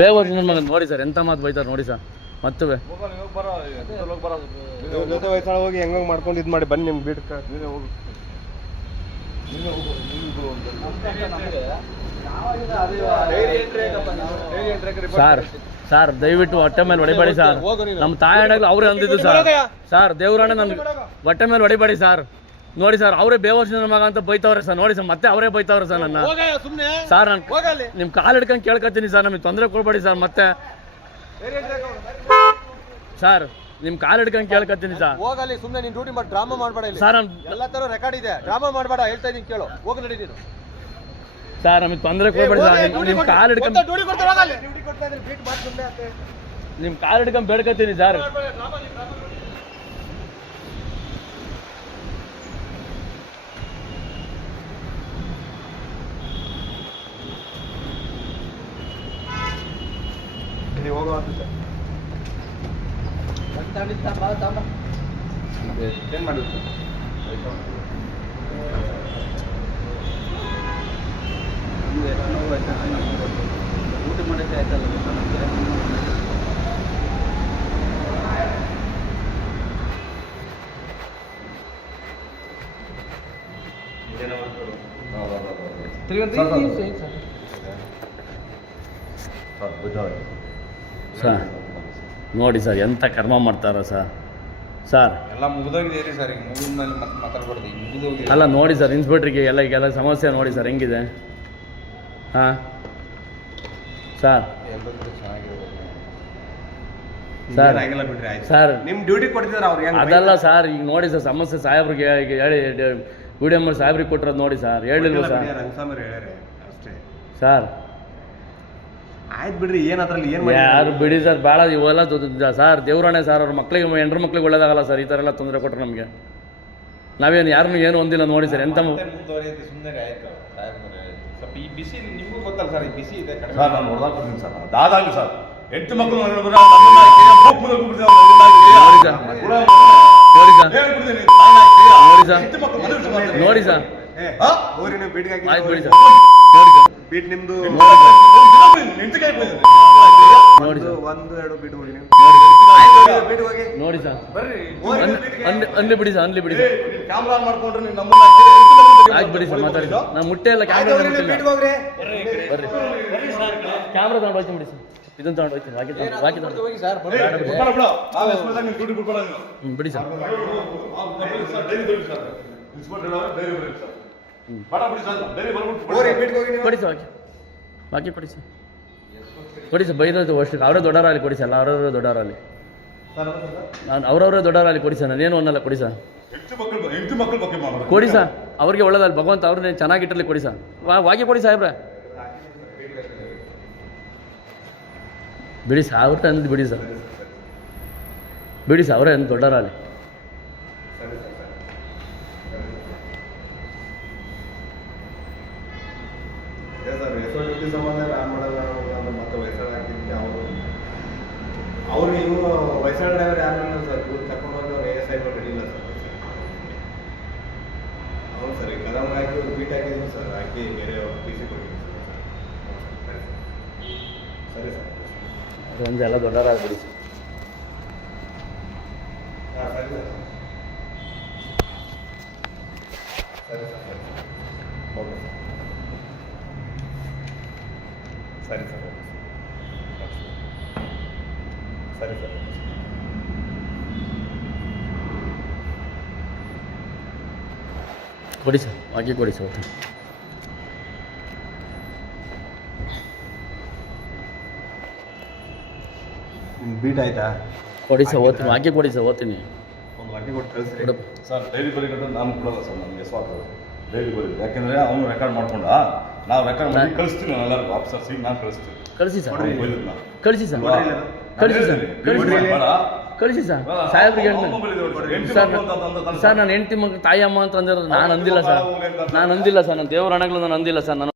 ಬೇಗ ನನ್ನ ನೋಡಿ ಸರ್ ಎಂತ ಮಾತು ಬೈತಾರ ನೋಡಿ ಸರ್. ಮತ್ತೆ ಜೊತೆ ವಯಸ್ಸಾಳ ಹೋಗಿ ಹೆಂಗ ಮಾಡ್ಕೊಂಡು ಇದು ಮಾಡಿ ಬನ್ನಿ ನಿಮ್ಗೆ ಬಿಟ್ಟು ಸಾರ್ ಹೋಗು. ಸರ್ ಸರ್ ದಯವಿಟ್ಟು ಹೊಟ್ಟೆ ಮೇಲೆ ಹೊಡಿಬೇಡಿ ಸರ್. ನಮ್ಮ ತಾಯಿ ಅವರೇ ಅಂದಿದ್ದು ಸರ್. ಸರ್ ದೇವ್ರಣ್ಣ ನಮ್ಗೆ ಹೊಟ್ಟೆ ಮೇಲೆ ಹೊಡಿಬೇಡಿ ಸರ್. ನೋಡಿ ಸರ್ ಅವರೇ ಬೇವರ್ಷ ಮಗ ಅಂತ ಬೈತವ್ರೆ ಸರ್. ನೋಡಿ ಸರ್ ಮತ್ತೆ ಅವರೇ ಬೈತವ್ರೆ ಸರ್ ನನ್ನ. ಸರ್ ನಾನು ನಿಮ್ಮ ಕಾಲ್ ಹಿಡ್ಕೊಂಡು ಕೇಳ್ಕೊತೀನಿ ಸರ್ ನಮಗೆ ತೊಂದರೆ ಕೊಡ್ಬೇಡಿ ಸರ್ ಮತ್ತೆ. ಸರ್ ನಿಮ್ ಕಾಲ್ ಹಿಡ್ಕೊಂಡು ಕೇಳ್ಕೊತೀನಿ ಸರ್. ಹೋಗಲಿ ಸುಮ್ಮನೆ ನೀನ್ ಡ್ಯೂಟಿ ಮಾಡಿ ಡ್ರಾಮಾ ಮಾಡಬೇಡ ಇಲ್ಲಿ. ಸರ್ ಎಲ್ಲ ತರ ರೆಕಾರ್ಡ್ ಇದೆ. ಡ್ರಾಮಾ ಮಾಡಬೇಡ ಹೇಳ್ತಾ ಇದೀನಿ ಕೇಳು. ಹೋಗಿ ನಡಿ ನೀನು. ಸರ್ ನಮಗೆ ತೊಂದರೆ ಕೊಡ್ಬೇಡಿ ಸರ್. ನಿಮ್ ಕಾಲ್ ಹಿಡ್ಕೊಂಡು ಡ್ಯೂಟಿ ಕಾಲ್ ಹಿಡ್ಕೊಂಡ್ ನಿಮ್ಮ ಕಾಲ್ ಹಿಡ್ಕೊಂಡು ಬೇಡ್ಕೊತೀನಿ ಸರ್. ನೀವು ಹೋಗೋ ಅಂತ ಏನು ಮಾಡಿದ್ರು ಊಟ ಮಾಡಿದ್ರೆ ಆಯ್ತಲ್ಲ ಸರ್ ನೋಡಿ ಸರ್ ಎಂಥ ಕರ್ಮ ಮಾಡ್ತಾರ ಸರ್ ಸರ್. ಎಲ್ಲ ಮುಗಿದೋಗಿದೆ ಸರ್ ಈಗ ಮುಗಿದ ಮೇಲೆ ಮತ್ತೆ ಮಾತಾಡ್ಬಾರ್ದು ಈಗ ಮುಗಿದೋಗಿದೆ. ಅಲ್ಲ ನೋಡಿ ಸರ್ ಇನ್ಸ್ಪೆಕ್ಟ್ರಿಗೆ ಎಲ್ಲ ಈಗೆಲ್ಲ ಸಮಸ್ಯೆ ನೋಡಿ ಸರ್ ಹೆಂಗಿದೆ? ಹಾಂ. ಸರ್. ಎಲ್ಲರಿಗೂ ಸರ್. ಆಗಿಲ್ಲ ಬಿಡ್ರಿ ಆಯ್ತು. ಸರ್. ನಿಮ್ ಡ್ಯೂಟಿ ಕೊಡ್ತಿದ್ರೆ ಅವ್ರಿಗೆ ಹೆಂಗ್ ಅದಲ್ಲ ಸರ್ ಈಗ ನೋಡಿ ಸರ್ ಸಮಸ್ಯೆ ಸಾಹೇಬ್ರಿಗೆ ಈಗ ಹೇಳಿ ವಿಡಿಯೋ ಡಿ ಎಂ ಸಾಹೇಬ್ರಿಗೆ ಕೊಟ್ಟಿರೋದು ನೋಡಿ ಸರ್ ಹೇಳಿಲ್ವ ಸರ್? ರಂಗಸ್ವಾಮಿ ಹೇಳ್ಯಾರೆ ಅಷ್ಟೇ. ಸರ್. ಆಯ್ತು ಬಿಡ್ರಿ ಏನ್ ಅದ್ರಲ್ಲಿ ಏನ್ ಯಾರು ಬಿಡಿ ಸರ್ ಭಾಳ ಇವೆಲ್ಲ ಸರ್ ದೇವ್ರಾಣೆ ಸರ್ ಅವ್ರ ಮಕ್ಳಿಗೆ ಹೆಂಡ್ರ ಮಕ್ಳಿಗೆ ಒಳ್ಳೇದಾಗಲ್ಲ ಸರ್ ಈ ಥರ ಎಲ್ಲ ತೊಂದರೆ ಕೊಟ್ರೆ ನಮಗೆ. ನಾವೇನು ಯಾರನ್ನೂ ಏನು ಒಂದಿಲ್ಲ ನೋಡಿ ಸರ್ ಎಂತ ಮು- ಮುಂದುವರಿಯುತ್ತೆ ಸುಮ್ಮನೆ ಆಯ್ತು ಸಾಹೇಬ್ರೆ. ಸ್ವಲ್ಪ ಈ ಬಿಸಿ ನಿಮಗೂ ಗೊತ್ತಲ್ಲ ಸರ್ ಈ ಬಿಸಿ ಇದೆ ಕಡಿಮೆ. ಸರ್ ನಾನು ನೋಡ್ದಾಗ ಬರ್ತೀನಿ ಸರ್ ಸರ್. ಹೆಂಡತಿ ಮಕ್ಕಳು ನೋಡಿದ್ರೆ ನೋಡಿ ಸರ್ ಕೂಡ ನೋಡಿ ಸರ್. ಹೇಳ್ಬಿಡ್ತೀನಿ, ತಾಯಿ ಹಾಕಿ, ನೋಡಿ ಸರ್. ಹೆಂಡತಿ ಮಕ್ಕಳು ಮದುವೆ ಮಾಡ್ತಾರೆ. ನೋಡಿ ಸರ್. ಏ ಹಾ? ಹೋಗ್ರಿ ನೀವು ಬೀಟ್ಗೆ ಆಯ್ತು ಬಿಡಿ ಸರ್. ನೋಡಿ ಸರ್ ಬೀಟ್ ನಿಮ್ದು ಒಂದು ಸರ್. ಎರಡು ಬೀಟ್ ಹೋಗಿ ನೋಡಿ ಸರ್. ಅನ್ಲಿ ಬಿಡಿ ಸರ್ ಅನ್ಲಿ ಬಿಡಿ ಸರ್. ಕ್ಯಾಮ್ರಾ ಮಾಡ್ಕೊಂಡ್ರೆ ನೀವು ಆಯ್ತು ಬಿಡಿ ಸರ್ ಮಾತಾಡಿ? ನಾನು ಮುಟ್ಟೆ ಎಲ್ಲ ಕ್ಯಾಮ್ರಾ ಬರ್ರಿ. ಕ್ಯಾಮ್ರಾ ತಗೊಂಡು ಹೋಗ್ತೀನಿ ಬಿಡಿ ಸರ್. ಇದನ್ನ ತಗೊಂಡು ಹೋಗ್ತೀನಿ ವಾಕಿ ತಗೊಂಡು ವಾಕಿ ತಗೊಂಡು ಹೋಗಿ. ಸರ್ ಬಿಡು. ಹ್ಞೂ ಬಿಡಿ ಸರ್. ಬರ್ರಿ ಸರ್. ಬೇಡ ಬರ್ಬಿಟ್ಟು ಕೊಡಿ ಸರ್ ವಾಕಿ ವಾಕಿ ಕೊಡಿ ಸರ್. ಕೊಡಿ ಸರ್ ಬೈದೋದು ಅಷ್ಟು ಅವರೇ ದೊಡ್ಡವರಾಗಲಿ ಕೊಡಿ ಸರ್ ಅಲ್ಲ ಅವರವರೇ ದೊಡ್ಡವರಾಗಲಿ ನಾನು ಅವರವರೇ ದೊಡ್ಡವರಾಗಲಿ ಕೊಡಿ ಸರ್ ನಾನೇನು ಅನ್ನಲ್ಲ ಕೊಡಿ ಸರ್. ಕೊಡಿ ಸರ್ ಅವ್ರಿಗೆ ಒಳ್ಳೇದಲ್ಲ ಭಗವಂತ ಅವ್ರನ್ನೇ ಚೆನ್ನಾಗಿಟ್ಟಲ್ಲಿ ಕೊಡಿ ಸರ್. ವಾ ವಾಗಿ ಕೊಡಿ ಸಾಹೇಬ್ರೆ. ಬಿಡಿ ಸರ್ ಅವ್ರ ಅಂದ್ ಬಿಡಿ ಸರ್. ಬಿಡಿ ಸರ್ ಅವರೇ ಅಂದ್ ದೊಡ್ಡವರಲ್ಲಿ ಅದೇ ಸರ್ ಎಷ್ಟೋ ಡ್ಯೂಟಿ ಸಂಬಂಧ ನಾನು ಮಾಡಲ್ಲ ಅಂತ ಮತ್ತೆ ವಯಸ್ಸಾಳ ಹಾಕಿದ್ದಕ್ಕೆ ಅವರು ಅವ್ರಿಗೆ ಇವರು ಡ್ರೈವರ್ ಯಾರು ಸರ್ ಇವ್ರು ಕರ್ಕೊಂಡು ಹೋಗಿ ಅವ್ರು ಎಸ್ ಐ ಇಲ್ಲ ಸರ್. ಹೌದು ಸರ್ ಈಗ ಕದಮ್ ಹಾಕಿ ಬೀಟ್ ಹಾಕಿದ್ರು ಸರ್ ಹಾಕಿ ಬೇರೆ ಟಿ ಸಿ ಕೊಟ್ಟಿದ್ರು ಸರ್. ಸರಿ ಒಂದು ಎಲ್ಲ ದೊಡ್ಡದಾಗ್ಬಿಡಿ. ಬಿಡಿ ಸರ್ ಹಾಂ ಸರಿ. ಸರ್ ಸರಿ ಸರ್ ಸರಿ. Okay sir. ಸರಿ ಸರ್ ಓಕೆ ಸರಿ ಸರ್. ಕೊಡಿ ಸರ್ ಹಾಗೆ ಕೊಡಿ ಸರ್. ಒಟ್ಟು. ಬೀಟ್ ಆಯ್ತಾ? ಕೊಡಿ ಸರ್ ಓದ್ತೀನಿ ಹಾಗೆ ಕೊಡಿ ಸರ್ ಓದ್ತೀನಿ. ಒಂದು ವಾಟಿ ಕೊಟ್ಟು ಕಳಿಸ್ರಿ. ಸರ್ ಡೈರಿ ಬರೀ ನಾನು ಕೊಡಲ್ಲ ಸರ್ ನನಗೆ ಸ್ವಾಗತ ಡೈರಿ ಬರೀ. ಯಾಕೆಂದ್ರೆ ಅವನು ರೆಕಾರ್ಡ್ ಮಾಡ್ಕೊಂಡ? ನಾವು ರೆಕಾರ್ಡ್ ಮಾಡಿ ಕಳಿಸ್ತೀನಿ ನಾನು ಎಲ್ಲರಿಗೂ. ಆಫೀಸರ್ಸಿಗೆ ನಾನು ಕಳಿಸ್ತೀನಿ. ಕಳಿಸಿ ಸರ್. ಕಳಿಸಿ ಸರ್? ಕಳಿಸಿ ಸರ್ ಕಳಿಸಿ ಸರ್. ಕಳಿಸಿ ಸರ್. ಸಾಹೇಬ್ರಿಗೆ ಹೇಳ್ತೀನಿ. ಸರ್. ನಾನು ಹೆಂಡತಿ ಮಗ ತಾಯಿ ಅಮ್ಮ ಅಂತ ಅಂದಿರೋದು ನಾನು ಅಂದಿಲ್ಲ ಸರ್. ನಾನು ಅಂದಿಲ್ಲ ಸರ್. ನಾನು ದೇವರ ಹಣಗಳು ನಾನು ಅಂದಿಲ್ಲ ಸರ್. ನಾನು